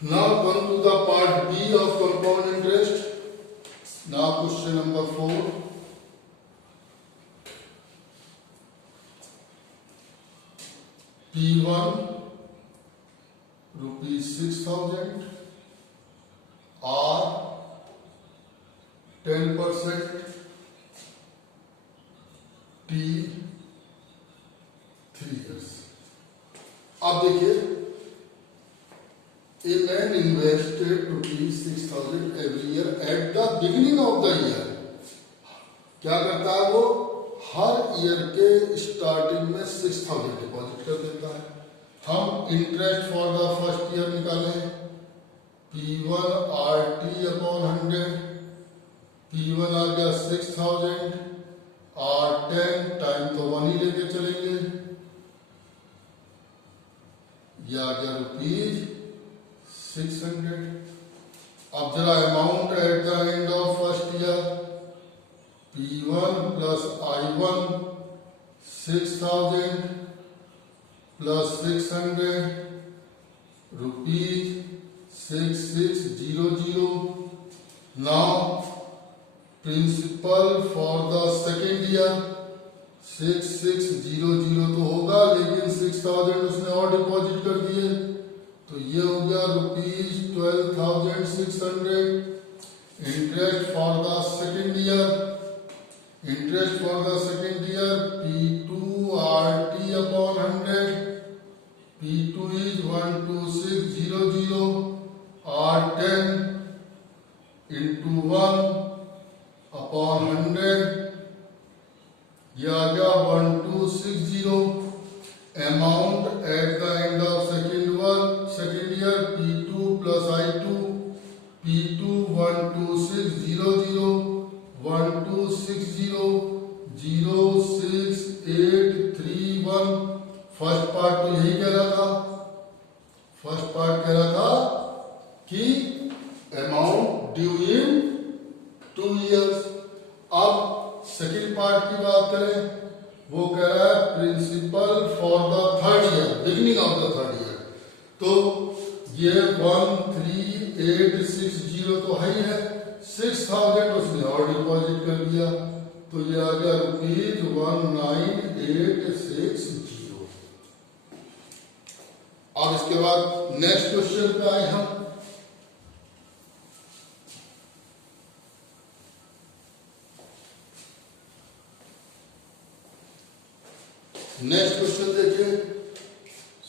Now come to the part B of compound interest. Now question number 4. P1 rupees 6,000 or 10% T 3 years. अब देखिए, a man invested rupees 6,000 every year at the beginning of the year. क्या करता है वो? हर year के starting में 6,000 deposit कर देता है। हम interest for the first year निकालें, P1 RT अपॉन 100, P1 आ गया 6,000 और 10 टाइम तो 1 ही लेके चलेंगे, यह आ गया रुपीज 600। अब जरा amount at the end of first year, P1 plus I1 6,000 plus 600 rupees 6600। Now principal for the second year 6600 तो होगा, लेकिन 6,000 उसने और डिपॉजिट कर दिए, तो ये हो गया rupees 12,600। Interest for the second year, interest for the second year P2 RT upon 100, P2 is 12600 और 10 इंटू 1 अपॉन 100, यह आ गया 1260। Amount at the end of second year P2 plus I2, P2 12600 1260 06831। First part तो यही कह रहा था, first part कह रहा था कि अमाउंट ड्यू इन 2 years। अब सेकेंड पार्ट की बात करें, वो कह रहा है principal for the third year, beginning of the third year. तो ये 13,860 तो है ही है, 6,000 उसने और डिपॉजिट कर दिया, तो ये आ गया रुपीज 19,860। अब इसके बाद नेक्स्ट क्वेश्चन पे आए हम। नेक्स्ट क्वेश्चन देखिए,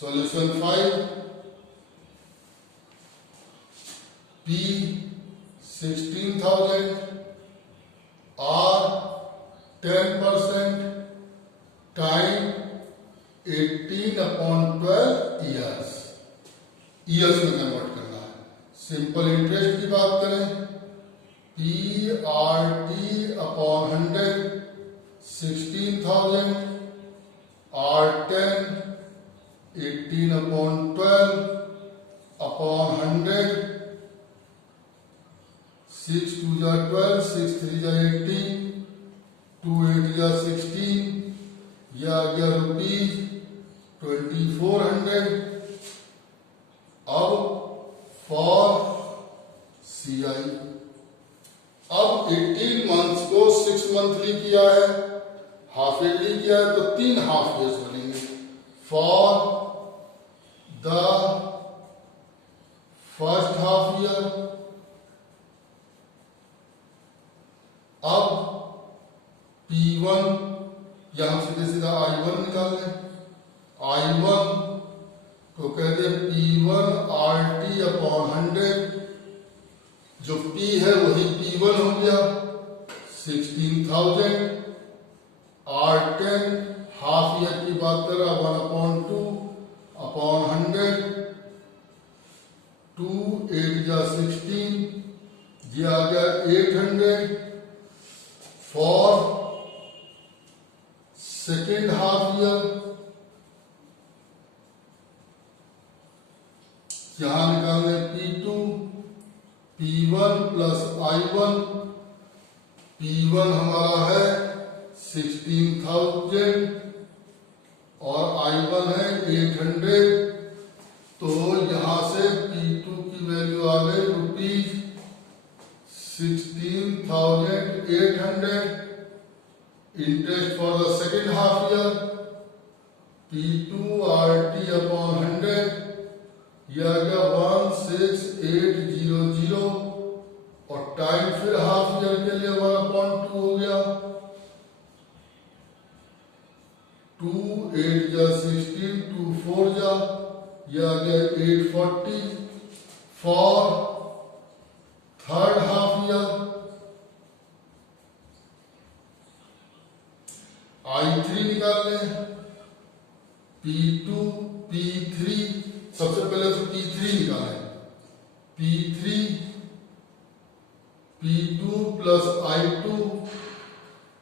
सॉल्यूशन 5। P 16,000 और 10% टाइम 18 अपॉन 12 ईयर्स, ईयर्स में कन्वर्ट करना है। सिंपल इंटरेस्ट की बात करें, PRT अपॉन 100 16,000 और 10 18 अपॉन 12 अपॉन 100, 6 2 जा 12, 6 3 जा 18, 2 8 जा 16, यह आ गया रुपीज 2400। अब फॉर CI, अब 18 मंथ्स को 6 मंथली किया है, हाफ ईयरली किया है, तो 3 हाफ ईयर्स बनेंगे। For the first half year, अब P1 यहां सीधे सीधा I1 निकाल लें, I1 को कहते हैं P1 RT अपॉन 100, जो P है वही P1 हो गया 16,000 और 10 हाफ ईयर की बात कर रहा 1/2 अपॉन 100, 2 8 जा 16, ये आ गया 800। फॉर सेकेंड हाफ ईयर, यहां निकालने P2, P1 plus I1, P1 हमारा है 16,000 और I1 है 800, तो यहां से P2 की की वैल्यू आ गई ₹16,800. Interest for the second half year P2 RT upon 100, यह आ गया 16800 और टाइम फिर हाफ ईयर के लिए 1/2 हो गया. 2 8 जा 16, 2 4 जा, यह आ गया 840 for third half year. I3 निकाल लें. P2 P3, सबसे पहले तो P3 निकालें. P3 P2 plus I2,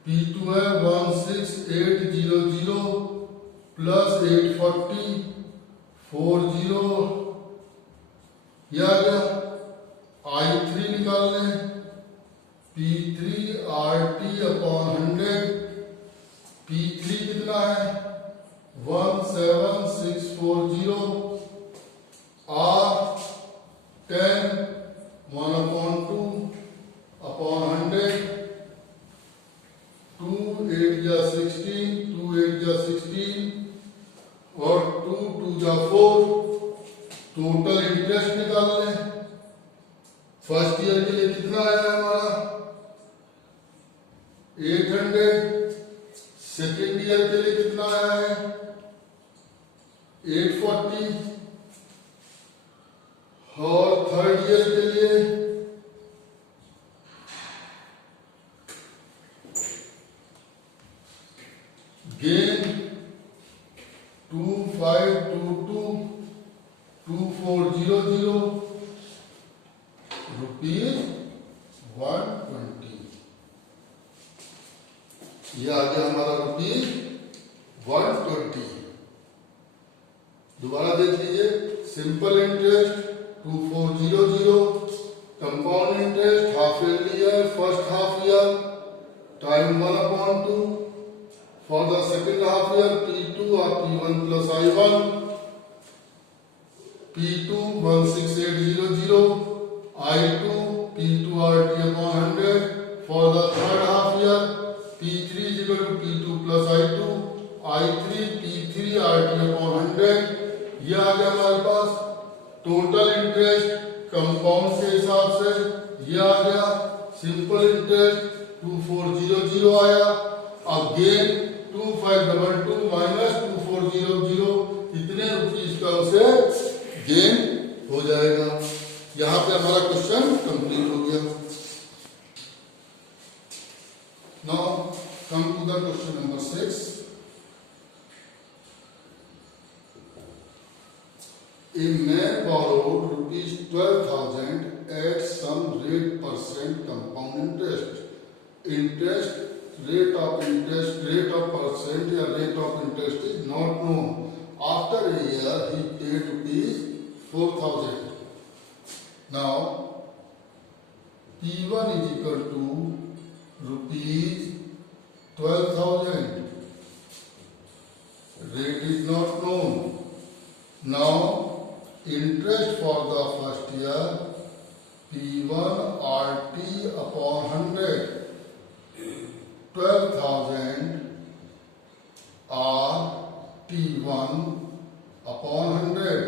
P2 है 16800 प्लस 840 40, यह आ गया. I3 निकाल लें. P3 RT अपॉन 100, P3 कितना है 17640 R10 1/2 अपॉन 100. 2 8 जा 16, 2 8 जा 16 और 2 2 जा 4. टोटल इंटरेस्ट निकाल लें. फर्स्ट ईयर के लिए कितना आया हमारा 800. सेकेंड ईयर के लिए कितना आया है 840 और थर्ड ईयर के लिए गेन 2522 2400 ₹120. ये आ गया हमारा ₹120. दोबारा देख लीजिए. Simple interest 2400, compound interest half year first half year time 1/2 for the second half year P2 और P1 plus I1. P2 16800, I2 P2 RT upon 100 for the third half year. P3 is equal to P2 plus I2, I3 P3 RT upon 100. यह आ गया हमारे पास. Total interest compound के हिसाब से यह आ गया. Simple interest 2400 आया. अब गेन 2522 माइनस 2400, कितने रुपीज का उसे गेन हो जाएगा. यहां पे हमारा क्वेश्चन कंप्लीट हो गया. Now come to the question number 6. A man borrowed ₹12,000 at some rate percent compound interest. Interest rate of percent या rate of interest is not known. After a year he paid ₹4,000. Now P1 is equal to ₹12,000. Rate is not known. Now interest for the first year P1 RT upon 100, 12,000 RT1 upon 100.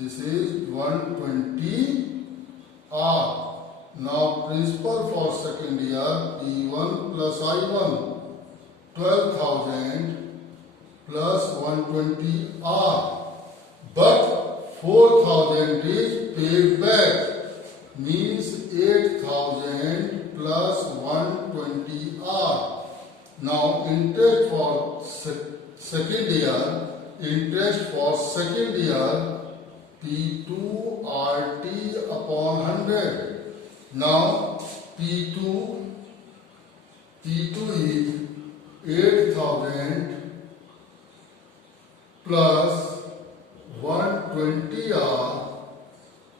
This is 120 R. Now principal for second year P1 plus I1, 12,000 plus 120 R. But 4,000 is paid back, means 8,000 plus 120 R. Now interest for second year P2 RT upon 100. Now P2 is 8,000 plus 120 R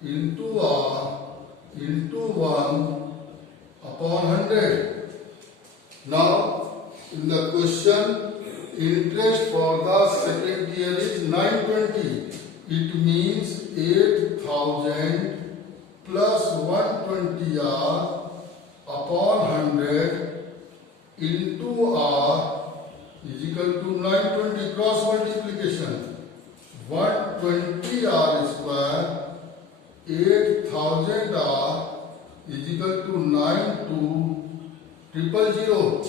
into 1 upon 100. Now in the question, interest for the second year is 920. It means 20r square 8000r is equal to 92000.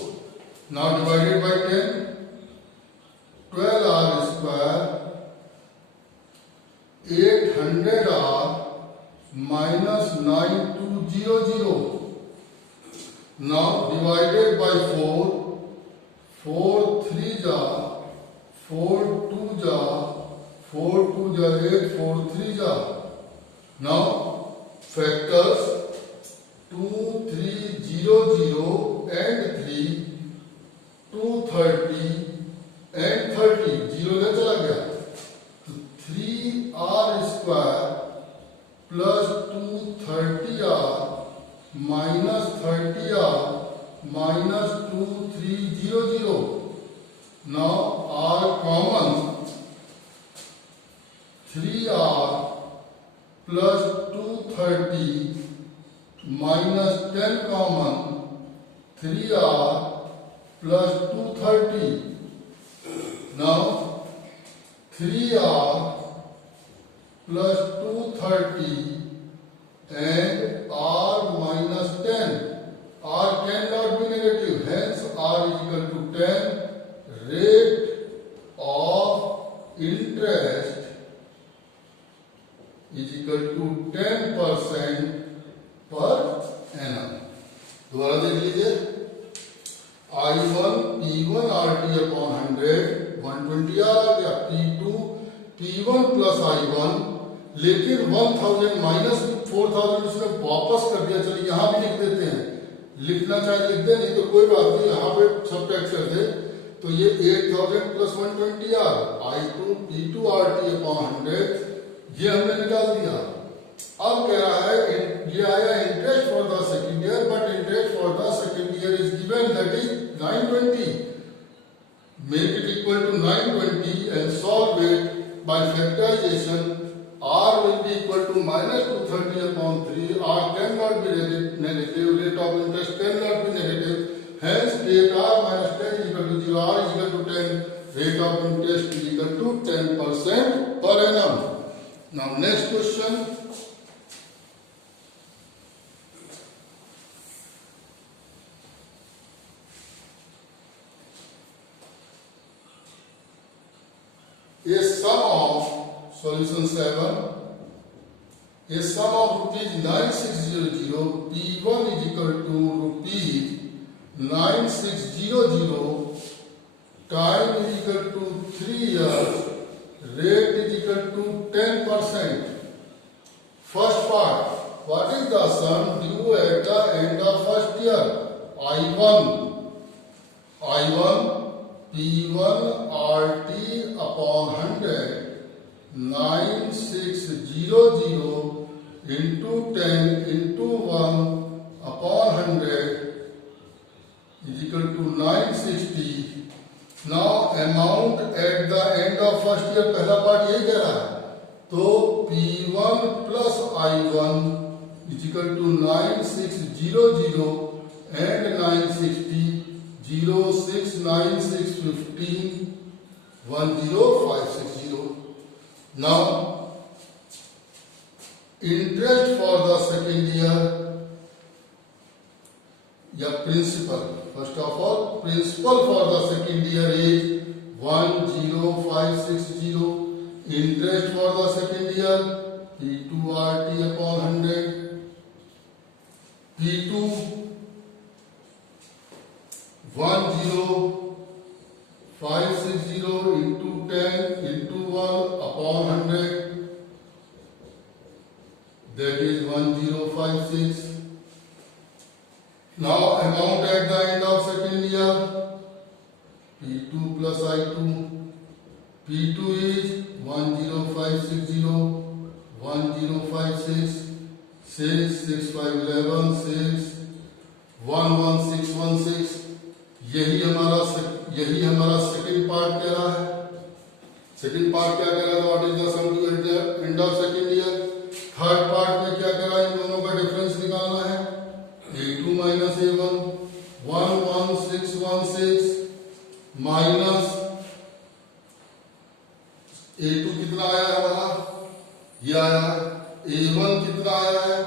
Now divided by 10, 12r square 800r minus 9200. Now divided by 4, 4 3 jar, 4 2 jar, 4 2 jar 8, 4 3 jar. Now factors 2 3 0 0 and 3, 230 and 30, 0 ले चला गया तो 3r square plus 230r minus 30r minus 2300. Now r common, 3r plus 230 minus 10 common, 3r plus 230. Now 3r plus 230 and r minus 10. R cannot be negative, hence r is equal to 10. Rate of interest is equal to 10% per annum. दोबारा देख लीजिए, I1 P1 RT upon 100 120 आ गया, P2 P1 plus I1, लेकिन 1000 minus 4000 उसने वापस कर दिया. चलिए यहाँ भी लिख देते हैं, लिखना चाहे लिख दे, नहीं तो कोई बात नहीं, यहाँ पे सबट्रैक्ट कर दे. तो ये 8000 plus 120r I2 P2 RT upon 100 ये हमने निकाल दिया. अब कह रहा है ये आया interest for the second year, but interest for the second year is given, that is 920. Make it equal to 920 and solve it by factorisation. r will be equal to minus 230 upon 3. r cannot be negative, rate of interest cannot be negative, hence take r minus 10 is equal to 0. r is equal to 10, rate of interest is equal to 10% per annum. Now next question. A sum of solution 7. A sum of rupees 9600 P1 is equal to rupees 9600, time is equal to 3 years, rate is equal to 10%. First part, what is the sum due at the end of first year? I1 P1 RT upon 100, 9600 into 10 into 1 upon 100 is equal to 960. Now amount at the end of first year, पहला part यही कह रहा है, तो P1 plus I1 is equal to 9600 and 960, 069615 10560. Now interest for the second year या principal, first of all principal for the second year is 10560. Interest for the second year P2 RT upon 100, P2 10560 into 10 into 1 upon 100, that is 1056. Now amount at the end of second year, P2 plus I2. P2 is 10560, 1056, 6, 6, 5, 11, 6, 11616. यही हमारा second part कह रहा है. Second part क्या कह रहा है? What is the sum due at the end of second year. Third part में क्या कह रहा है? इन दोनों का डिफरेंस निकालना है. A2 minus A1 11616 minus A2 की कितना आया है हमारा, ये आया है। A1 कितना आया है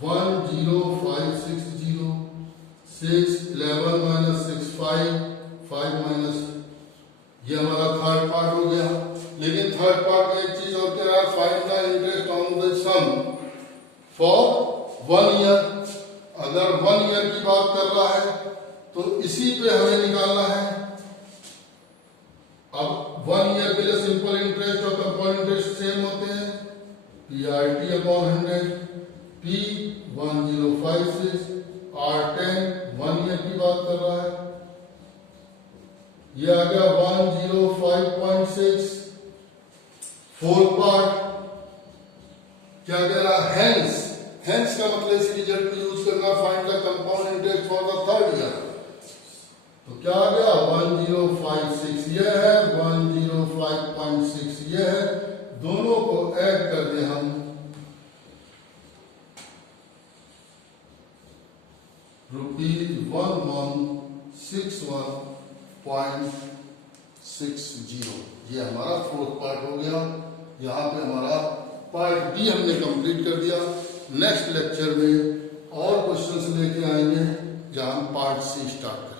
10560, 6 11 माइनस 6 5 माइनस, ये हमारा थर्ड पार्ट हो गया। लेकिन थर्ड पार्ट में एक चीज और कह रहा है, find the interest on the sum for 1 year. अगर 1 ईयर की बात कर रहा है तो इसी पे हमें निकालना है। अब 1 ईयर के लिए सिंपल इंटरेस्ट और कंपाउंड इंटरेस्ट सेम होते हैं, PRT upon 100, P 1056, R10 1 year की बात कर रहा है, ये आ गया 105.6। फोर्थ पार्ट क्या कह रहा है, हेंस का मतलब इस रिजल्ट को यूज करना, find the compound interest for the third year. तो क्या आ गया 1056 ये है, 105.6 ये है, दोनों को ऐड कर दें हम, ₹1161.60। ये हमारा फोर्थ पार्ट हो गया। यहाँ पे हमारा पार्ट बी हमने कंप्लीट कर दिया। नेक्स्ट लेक्चर में और क्वेश्चंस लेके आएंगे जहाँ हम पार्ट सी स्टार्ट करेंगे।